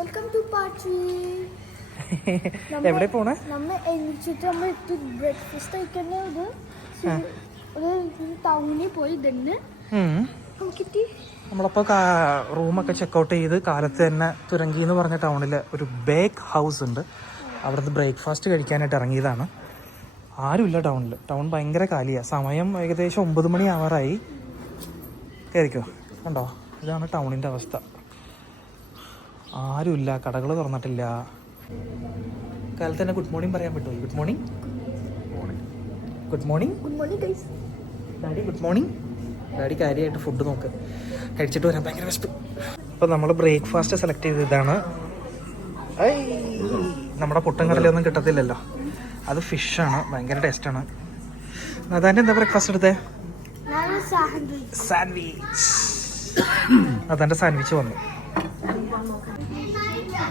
Welcome to party. എവിടെ പോണേ? നമ്മൾ എണീച്ചിട്ട് നമ്മൾ ബ്രേക്ക്ഫാസ്റ്റ് കഴിക്കുന്നത് ഒരു ടൗണിൽ പോയി തന്നെ നമ്മളപ്പോൾ റൂമൊക്കെ ചെക്കൗട്ട് ചെയ്ത് കാലത്ത് തന്നെ തുരങ്കി എന്ന് പറഞ്ഞ ടൗണിൽ ഒരു ബേക്ക് ഹൗസ് ഉണ്ട്. അവിടുത്തെ ബ്രേക്ക്ഫാസ്റ്റ് കഴിക്കാനായിട്ട് ഇറങ്ങിയതാണ്. ആരുമില്ല ടൗണിൽ. ടൗൺ ഭയങ്കര കാലിയാണ്. സമയം ഏകദേശം 9 മണി ആവാറായി. കയറിക്കോ. കണ്ടോ, ഇതാണ് ടൗണിൻ്റെ അവസ്ഥ. ആരുമില്ല, കടകൾ തുറന്നിട്ടില്ല. കാലത്ത് തന്നെ ഗുഡ് മോർണിംഗ് പറയാൻ പറ്റുമോ? Good morning. Good morning. Good morning guys. Daddy good morning. Daddy കാര്യമായിട്ട് ഫുഡ് നോക്ക്, കഴിച്ചിട്ട് വരാൻ ഭയങ്കര വിശപ്പ്. അപ്പോൾ നമ്മൾ ബ്രേക്ക്ഫാസ്റ്റ് സെലക്ട് ചെയ്ത് ഇതാണ്. നമ്മുടെ പുട്ടും കടലൊന്നും കിട്ടത്തില്ലല്ലോ, അത് ഫിഷാണ്. ഭയങ്കര ടേസ്റ്റാണ്. അതാൻ്റെ എന്താ ബ്രേക്ക്ഫാസ്റ്റ് എടുത്തേ? സാൻഡ്വിച്ച്. അതാൻ്റെ സാൻഡ്വിച്ച് വന്നു.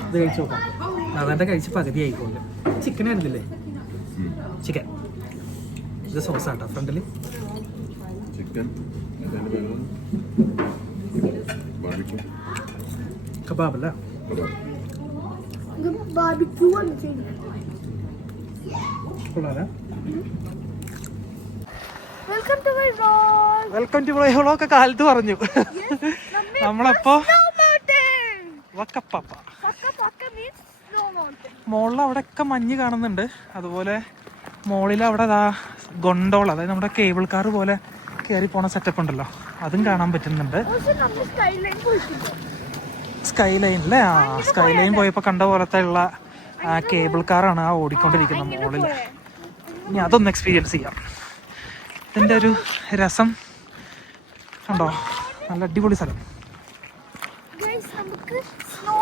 ഇത് കഴിച്ചു നോക്കാം. അതാൻ്റെ കഴിച്ച് പകുതി ആയിക്കോട്ടെ. ചിക്കൻ ആയിരുന്നില്ലേ? ചിക്കൻ. ഇത് സോസാട്ടോ ഫ്രണ്ടിൽ. കബാബല്ല, വെൽക്കം ടു മൈ വ്ളോഗ്. കാലത്ത് പറഞ്ഞു. നമ്മളപ്പോ വക്കപ്പാപ്പ മോളിൽ അവിടെയൊക്കെ മഞ്ഞ് കാണുന്നുണ്ട്. അതുപോലെ മോളിൽ അവിടെ ഗൊണ്ടോള, അതായത് നമ്മുടെ കേബിൾ കാർ പോലെ കയറി പോണ സെറ്റപ്പ് ഉണ്ടല്ലോ, അതും കാണാൻ പറ്റുന്നുണ്ട്. സ്കൈ ലൈനിലെ സ്കൈ ലൈൻ പോയപ്പോൾ കണ്ട പോലത്തെ ഉള്ള കേബിൾ കാറാണ് ആ ഓടിക്കൊണ്ടിരിക്കുന്നത് മോളിൽ. ഇനി അതൊന്ന് എക്സ്പീരിയൻസ് ചെയ്യാം. ഇതിൻ്റെ ഒരു രസം കണ്ടോ, നല്ല അടിപൊളി സ്ഥലം. സ്നോ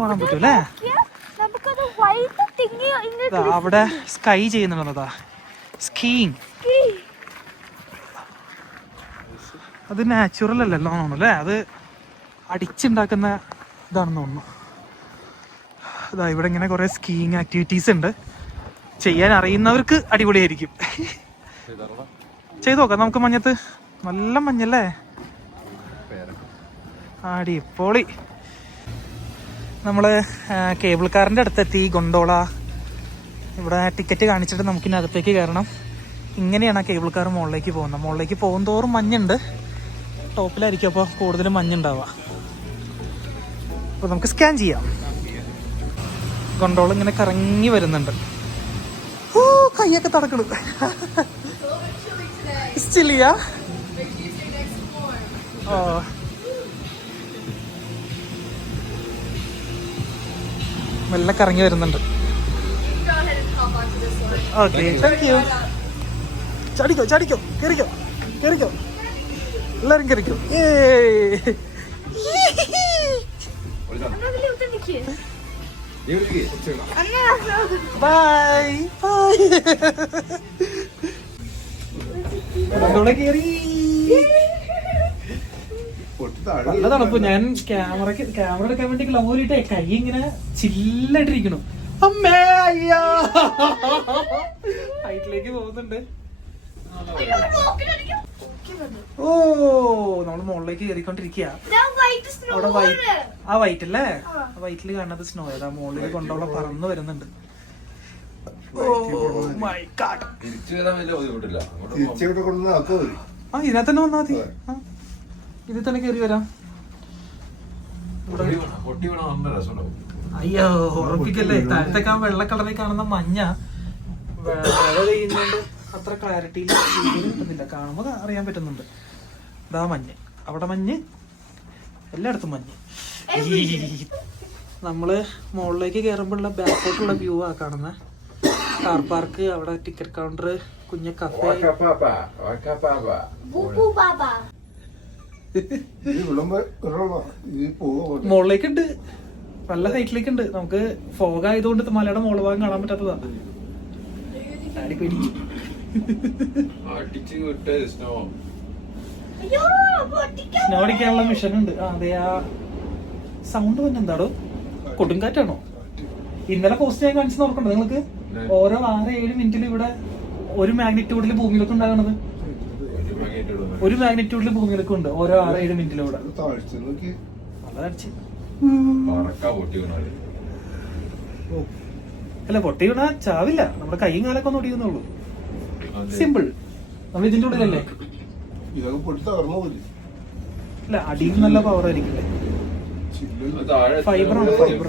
കാണാൻ പറ്റൂല്ലേ? അവിടെ സ്കൈ ചെയ്യുന്നുണ്ടോ, സ്കീയിങ്. അത് നാച്ചുറൽ അല്ലല്ലോ അല്ലേ, അത് അടിച്ചുണ്ടാക്കുന്ന ഇതാണെന്ന് തോന്നുന്നു. അതാ ഇവിടെ ഇങ്ങനെ കുറേ സ്കീയിങ് ആക്ടിവിറ്റീസ് ഉണ്ട്. ചെയ്യാൻ അറിയുന്നവർക്ക് അടിപൊളിയായിരിക്കും. ചെയ്തു നോക്കാം നമുക്ക്. മഞ്ഞത്ത് നല്ല മഞ്ഞല്ലേ, അടിപൊളി. നമ്മൾ കേബിൾ കാറിൻ്റെ അടുത്തെത്തി. ഗൊണ്ടോള. ഇവിടെ ടിക്കറ്റ് കാണിച്ചിട്ട് നമുക്കിനി അകത്തേക്ക് കയറണം. ഇങ്ങനെയാണ് ആ കേബിൾ കാർ മുകളിലേക്ക് പോകുന്നത്. മുകളിലേക്ക് പോകുന്തോറും മഞ്ഞുണ്ട്. ടോപ്പിലായിരിക്കും അപ്പോൾ കൂടുതലും മഞ്ഞുണ്ടാവുക. അപ്പോൾ നമുക്ക് സ്കാൻ ചെയ്യാം. ഗൊണ്ടോള ഇങ്ങനെ കറങ്ങി വരുന്നുണ്ട്. കയ്യൊക്കെ തടക്കണം. ചില്ലിയാ. ഓ, മെല്ലെ കറങ്ങി വരുന്നുണ്ട്. Okay, thank you. ചാടിക്കോ ചാടിക്കോ, കയറിക്കോ കയറിക്കോ, എല്ലാരും കയറിക്കോ. Bye bye. നല്ല തണുപ്പ്. ഞാൻ ക്യാമറ എടുക്കാൻ വേണ്ടി ഗ്ലൗവിലിട്ടേ കൈ ഇങ്ങനെ ചില്ലായിട്ടിരിക്കണു. അമ്മേ, അയ്യോ, ഹൈറ്റിലേക്ക് പോകുന്നുണ്ട്. ഓ, നമ്മള് മുകളിലേക്ക് കയറിക്കൊണ്ടിരിക്കുക. അവിടെ ആ വൈറ്റ് അല്ലേ, ആ വൈറ്റില് കാണുന്നത് സ്നോ. ഏതാ മുകളിൽ കൊണ്ടോളം പറന്ന് വരുന്നുണ്ട്. ആ, ഇതിനകത്ത് തന്നെ വന്നാ മതി. ഇതിൽ തന്നെ കയറി വരാം. അയ്യോ, ഉറപ്പിക്കല്ലേ. താഴത്തേക്ക് ആ വെള്ള കളറിൽ കാണുന്ന മഞ്ഞ മഴ പെയ്യുന്നുണ്ട്. അത്ര ക്ലാരിറ്റിയിൽ കിട്ടുന്നില്ല. കാണുമ്പോൾ അറിയാൻ പറ്റുന്നുണ്ട്. ഇതാ മഞ്ഞ്, അവിടെ മഞ്ഞ്, എല്ലായിടത്തും മഞ്ഞ്. നമ്മള് മുകളിലേക്ക് കയറുമ്പോഴുള്ള ബാക്കോട്ടുള്ള വ്യൂ ആ കാണുന്ന. കാർ പാർക്ക്, അവിടെ ടിക്കറ്റ് കൗണ്ടർ, കുഞ്ഞ കഫേ. മുകളിലേക്കുണ്ട്, നല്ല ഹൈറ്റിലേക്കുണ്ട്. നമുക്ക് ഫോഗ് ആയതുകൊണ്ട് മലയുടെ മുകൾ ഭാഗം കാണാൻ പറ്റാത്തതാ. ഡാഡി പേടിക്കും. സ്നോ അടിക്കാനുള്ള മിഷൻ ഉണ്ട്. അതെ, ആ സൗണ്ട് തന്നെ എന്താടോ, കൊടുങ്കാറ്റാണോ? ഇന്നലെ പോസ്റ്റ് ഞാൻ കാണിച്ചു നോക്കണ്ടോ നിങ്ങൾക്ക്? ഓരോ 6-7 മിനിറ്റിൽ ഇവിടെ ഒരു മാഗ്നിറ്റ്യൂഡിൽ ഭൂമിയിലൊക്കെ ഉണ്ടാകണത്. ഒരു മാഗ്നിറ്റ്യൂഡിൽ ഭൂമിയിലൊക്കെ ഉണ്ട് ഓരോ 6-7 മിനിറ്റിലൂടെ. നല്ല ഓ അല്ല, പൊട്ടി വീണാ ചാവില്ല, നമ്മുടെ കൈയും കാലൊക്കെ ഒന്ന് ഒടിയുന്നുള്ളൂ. സിമ്പിൾ. നമ്മൾ ഇതിന്റെ ഉള്ളിലല്ലേ? ഇതൊക്കെ പൊട്ടി തകർന്നു പോലെ. അല്ല, അടിയിൽ നല്ല പവർ ആയിരിക്കില്ലേ? ഫൈബറാണ്, ഫൈബർ.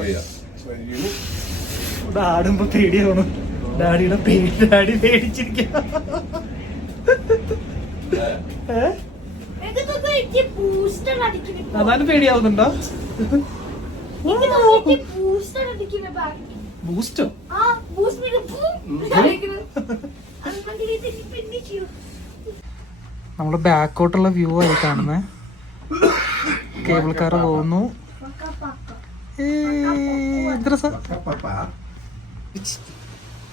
ഇവിടെ ആടുമ്പോ പേടിയാണ്. ഡാഡിയുടെ ഡാഡി പേടിച്ചിരിക്കുക. അതാനും പേടിയാവുന്നുണ്ടോ? ബൂസ്റ്റോ? നമ്മള് ബാക്കോട്ടുള്ള വ്യൂ ആയി കാണുന്നേ. കേബിൾ കാർ പോകുന്നു.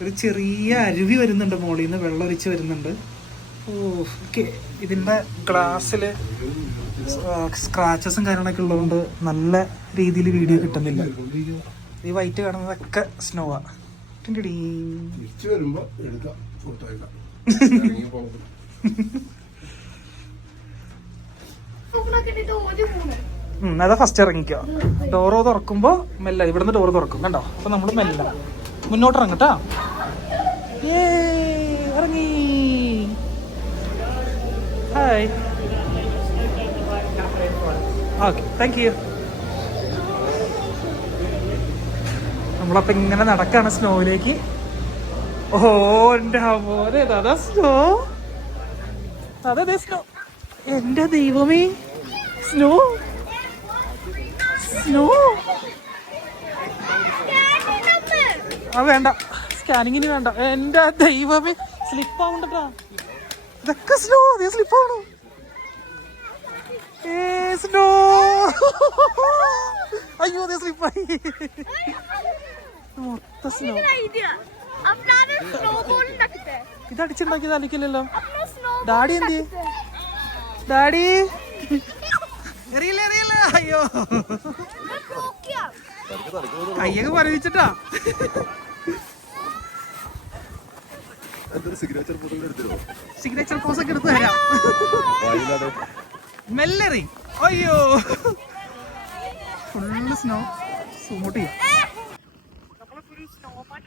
ഒരു ചെറിയ അരുവി വരുന്നുണ്ട്, മോളിൽ നിന്ന് വെള്ളം ഒലിച്ച് വരുന്നുണ്ട്. ഓക്കെ, ഇതിന്റെ ഗ്ലാസ്സില് സ്ക്രാച്ചസും കാര്യങ്ങളൊക്കെ ഉള്ളതുകൊണ്ട് നല്ല രീതിയിൽ വീഡിയോ കിട്ടുന്നില്ല. ഈ വൈറ്റ് കാണുന്നതൊക്കെ സ്നോവാ. അതാ ഫസ്റ്റ് ഇറങ്ങിക്കോ. ഡോറ് തുറക്കുമ്പോ മെല്ലെ, ഇവിടുന്ന് ഡോറ് തുറക്കും കണ്ടോ. അപ്പൊ നമ്മള് മെല്ലെ മുന്നോട്ട് ഇറങ്ങട്ടാ. ഇറങ്ങി. ഹായ്. Okay, thank U. നമ്മളപ്പോ ഇങ്ങനെ നടക്കാണ് സ്നോയിലേക്ക്. ഓ എന്റെ മോനെ, അതാ സ്നോ. അതെ സ്നോ. എന്റെ ദൈവമേ, സ്നോ സ്നോ. വേണ്ട, സ്കാനിങ്ങിന് വേണ്ട. എന്റെ ദൈവമേ, സ്ലിപ്പ് ആവണ്ടട്ടാ. ഇതൊക്കെ സ്നോ. അതേ സ്ലിപ്പ് ആവണു. സ്നോ. അയ്യോ, അതേ സ്ലിപ്പായി. മൊത്തം സ്നോ. ഇത് അടിച്ചുണ്ടാക്കിയത് അലിക്കില്ലല്ലോ. ഡാഡി എന്തി? ഡാഡി എറിയില്ല. അയ്യോ, കയ്യൊക്കെ പറയിച്ചിട്ടാ. സിഗ്നേച്ചർ പോസ് ഒക്കെ എടുത്തു തരാം. മെല്ലറി. അയ്യോ, ഫുള്ള് സ്നോ. സൂമോട്ട് ചെയ്യാം.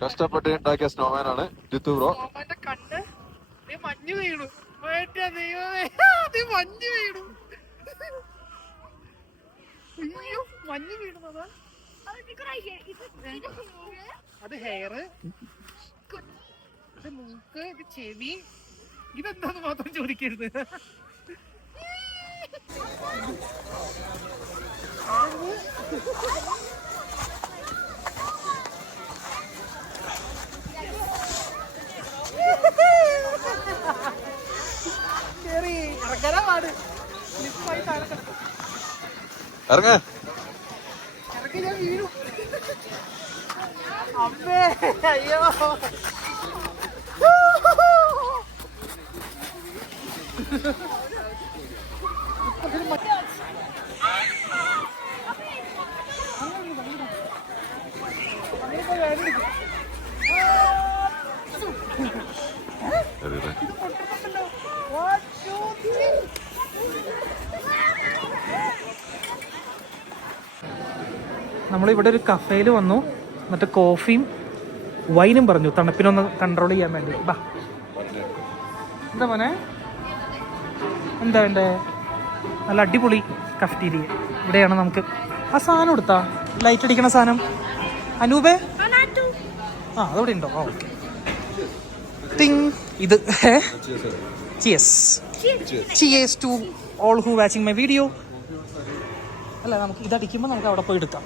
കഷ്ടപ്പെട്ട് ഉണ്ടാക്കിയ സ്നോമാൻ ആണ് ജിത്തു ബ്രോ. കണ്ണ് മഞ്ഞ് വീണു. മഞ്ഞ് വീണു. അയ്യോ, മഞ്ഞ് വീണതാ. അത് ഹെയർ, ഇത് മൂക്ക്, ഇത് ചെവി. ഇതെന്താന്ന് മാത്രം ചോദിക്കരുത്. ഇറങ്ങ. ഞാൻ വീണു. അമ്മേ, അയ്യോ. നമ്മളിവിടെ ഒരു കഫേയിൽ വന്നു. എന്നിട്ട് കോഫിയും വൈനും പറഞ്ഞു, തണുപ്പിനൊന്ന് കൺട്രോൾ ചെയ്യാൻ വേണ്ടി. ബാ, എന്താ മോനെ, എന്താ വേണ്ടേ? നല്ല അടിപൊളി കഫറ്റീരിയ. ഇവിടെയാണ് നമുക്ക് ആ സാധനം എടുത്താ, ലൈറ്റ് അടിക്കണ സാധനം. അനൂപേ, അതവിടെ ഉണ്ടോ? ഓക്കെ. ഇത് cheers to all who watching my video. അല്ല, നമുക്ക് ഇതടിക്കുമ്പോൾ നമുക്ക് അവിടെ പോയി എടുക്കാം.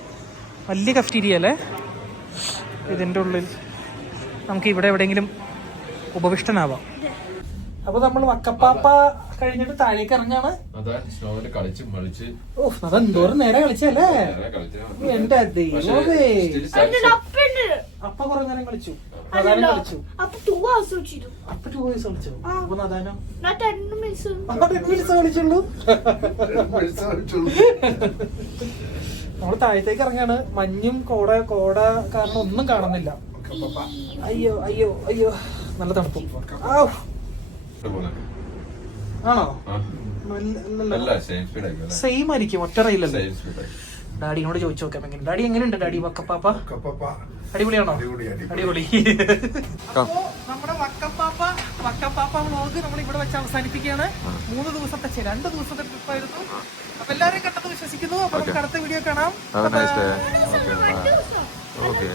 വലിയ കഫറ്റീരിയ അല്ലേ ഇതിൻ്റെ ഉള്ളിൽ. നമുക്ക് ഇവിടെ എവിടെയെങ്കിലും ഉപവിഷ്ടനാവാം. അപ്പൊ നമ്മൾ വക്കപ്പാപ്പ കഴിഞ്ഞിട്ട് താഴേക്ക് ഇറങ്ങാണ്. അതെന്തോരം നേരെ കളിച്ചല്ലേ എന്റെ ദൈവമേ. അപ്പ കുറെ നേരം കളിച്ചു, കളിച്ചു. അപ്പൊ 2 hours കളിച്ചു. അപ്പൊ നദാനോ 10 minutes കളിച്ചുള്ളൂ. നമ്മള് താഴത്തേക്ക് ഇറങ്ങാണ്. മഞ്ഞും കോട കാരണം ഒന്നും കാണുന്നില്ല. അയ്യോ അയ്യോ അയ്യോ, നല്ല തണുപ്പും. ആണോ? സെയിം ആയിരിക്കും, ഒറ്റ റെയിലല്ലേ? ഡാഡിനോട് ചോദിച്ചു നോക്കാം എങ്ങനെ. ഡാഡി എങ്ങനെയുണ്ട് ഡാഡി വക്കപ്പാപ്പ? അടിപൊളിയാണോ? അടിപൊളി. നമ്മുടെ വക്കപ്പാപ്പ വ്ളോഗ് നമ്മൾ ഇവിടെ വെച്ച് അവസാനിപ്പിക്കുകയാണ്. 3 ദിവസത്തെ 2 ദിവസത്തെ ട്രിപ്പായിരുന്നു. അപ്പൊ എല്ലാവരും കണ്ടത് വിശ്വസിക്കുന്നു. അപ്പൊ നമുക്ക് അടുത്ത വീഡിയോ കാണാം. Have a nice day. Okay, bye. Okay.